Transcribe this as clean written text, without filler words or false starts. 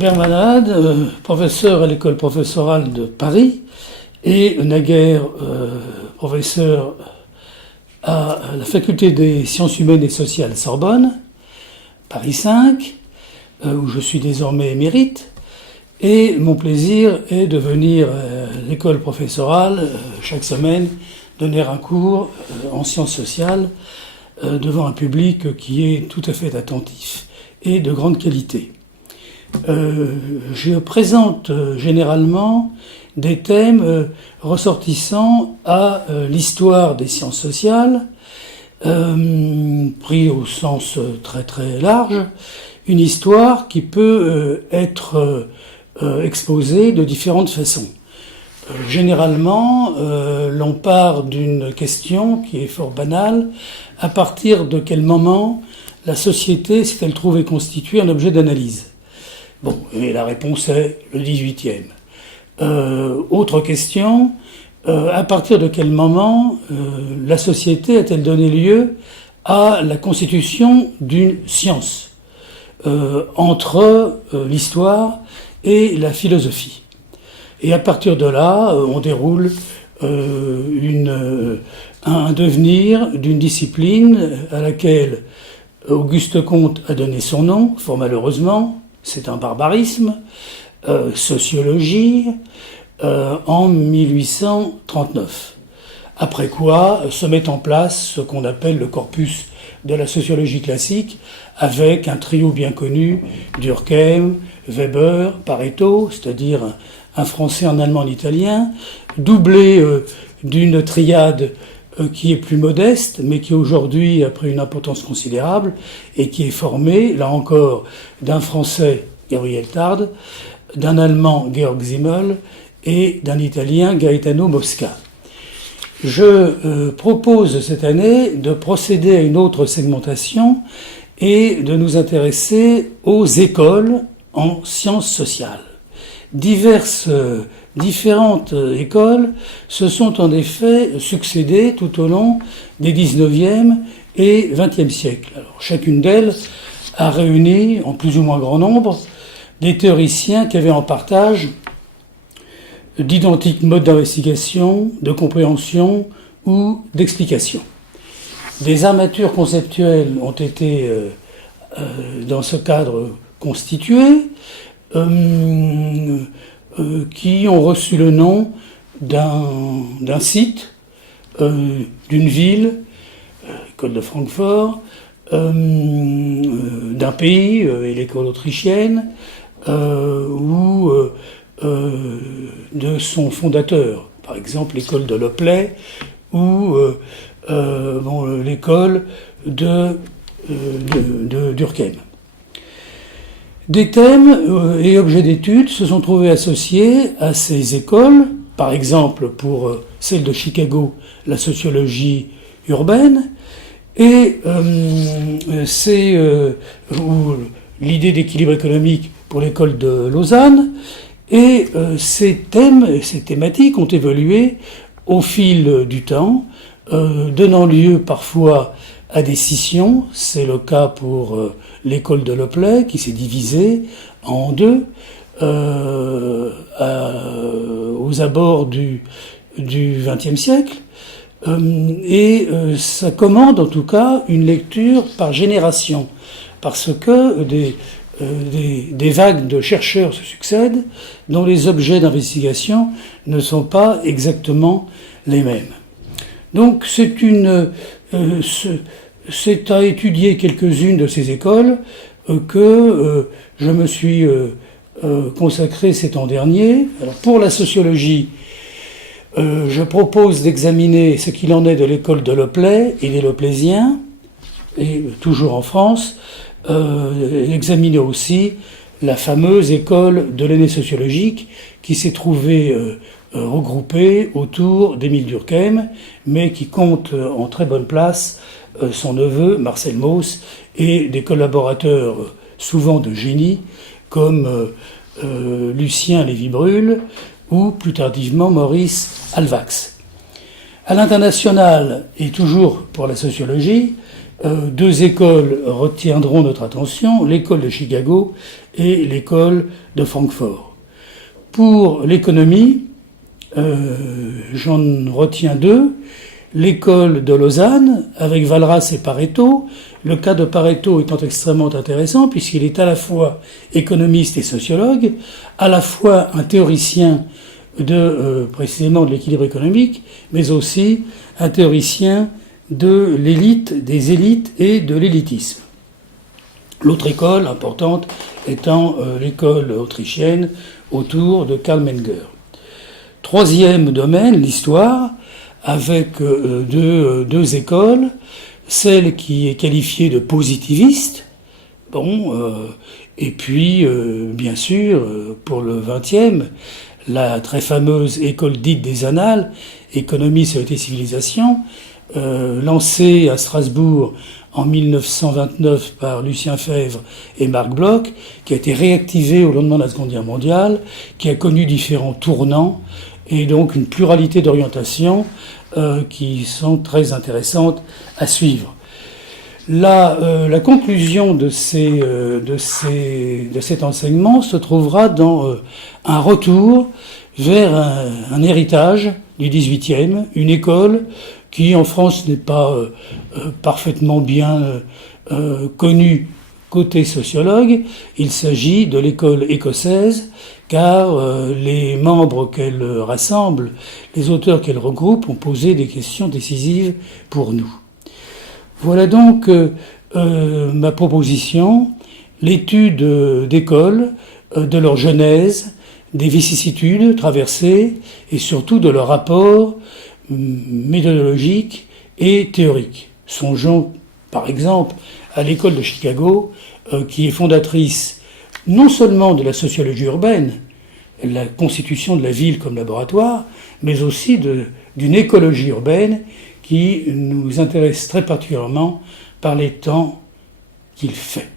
Bermanade, professeur à l'école professorale de Paris et naguère professeur à la faculté des sciences humaines et sociales Sorbonne, Paris 5, où je suis désormais émérite. Et mon plaisir est de venir à l'école professorale chaque semaine donner un cours en sciences sociales devant un public qui est tout à fait attentif et de grande qualité. Je présente généralement des thèmes ressortissant à l'histoire des sciences sociales, pris au sens très très large, une histoire qui peut être exposée de différentes façons. Généralement, l'on part d'une question qui est fort banale: à partir de quel moment la société s'est-elle trouvée constituée un objet d'analyse? Bon, et la réponse est le 18e. Autre question, à partir de quel moment la société a-t-elle donné lieu à la constitution d'une science entre l'histoire et la philosophie? Et à partir de là, on déroule un devenir d'une discipline à laquelle Auguste Comte a donné son nom, fort malheureusement. C'est un barbarisme, sociologie, en 1839. Après quoi se met en place ce qu'on appelle le corpus de la sociologie classique, avec un trio bien connu, Durkheim, Weber, Pareto, c'est-à-dire un français, un allemand, un italien, doublé d'une triade qui est plus modeste, mais qui aujourd'hui a pris une importance considérable et qui est formée, là encore, d'un français, Gabriel Tarde, d'un allemand, Georg Simmel, et d'un italien, Gaetano Mosca. Je propose cette année de procéder à une autre segmentation et de nous intéresser aux écoles en sciences sociales. Différentes écoles se sont en effet succédées tout au long des 19e et 20e siècles. Alors, chacune d'elles a réuni, en plus ou moins grand nombre, des théoriciens qui avaient en partage d'identiques modes d'investigation, de compréhension ou d'explication. Des armatures conceptuelles ont été, dans ce cadre, constituées, qui ont reçu le nom d'un site, d'une ville, l'école de Francfort, d'un pays, l'école autrichienne, ou de son fondateur, par exemple l'école de Lopley, ou l'école de Durkheim. Des thèmes et objets d'études se sont trouvés associés à ces écoles, par exemple pour celle de Chicago, la sociologie urbaine, et l'idée d'équilibre économique pour l'école de Lausanne, et ces thèmes et ces thématiques ont évolué au fil du temps, donnant lieu parfois à des scissions. C'est le cas pour l'école de Lopley, qui s'est divisée en deux aux abords du XXe siècle. Ça commande en tout cas une lecture par génération, parce que des vagues de chercheurs se succèdent dont les objets d'investigation ne sont pas exactement les mêmes. Donc c'est à étudier quelques-unes de ces écoles que je me suis consacré ces temps derniers. Alors pour la sociologie, je propose d'examiner ce qu'il en est de l'école de Lopley et des Loplésiens, et toujours en France, examiner aussi la fameuse école de l'année sociologique qui s'est trouvée regroupée autour d'Émile Durkheim, mais qui compte en très bonne place son neveu Marcel Mauss et des collaborateurs souvent de génie comme Lucien Lévy-Bruhl ou plus tardivement Maurice Alvax. À l'international, et toujours pour la sociologie, deux écoles retiendront notre attention, l'école de Chicago et l'école de Francfort. Pour l'économie, j'en retiens deux. L'école de Lausanne, avec Walras et Pareto. Le cas de Pareto étant extrêmement intéressant, puisqu'il est à la fois économiste et sociologue, à la fois un théoricien précisément de l'équilibre économique, mais aussi un théoricien de l'élite, des élites et de l'élitisme. L'autre école importante étant l'école autrichienne autour de Karl Menger. Troisième domaine, l'histoire, avec deux écoles, celle qui est qualifiée de positiviste, et puis, bien sûr, pour le XXe, la très fameuse école dite des Annales, Économie, Société, Civilisation, lancée à Strasbourg en 1929 par Lucien Febvre et Marc Bloch, qui a été réactivée au lendemain de la Seconde Guerre mondiale, qui a connu différents tournants, et donc une pluralité d'orientations qui sont très intéressantes à suivre. La conclusion de cet enseignement se trouvera dans un retour vers un héritage du XVIIIe, une école qui en France n'est pas parfaitement bien connue côté sociologue. Il s'agit de l'école écossaise, car les membres qu'elle rassemble, les auteurs qu'elle regroupe, ont posé des questions décisives pour nous. Voilà donc ma proposition, l'étude d'écoles, de leur genèse, des vicissitudes traversées et surtout de leur rapport méthodologique et théorique. Songeons par exemple à l'école de Chicago, qui est fondatrice non seulement de la sociologie urbaine, la constitution de la ville comme laboratoire, mais aussi d'une écologie urbaine qui nous intéresse très particulièrement par les temps qu'il fait.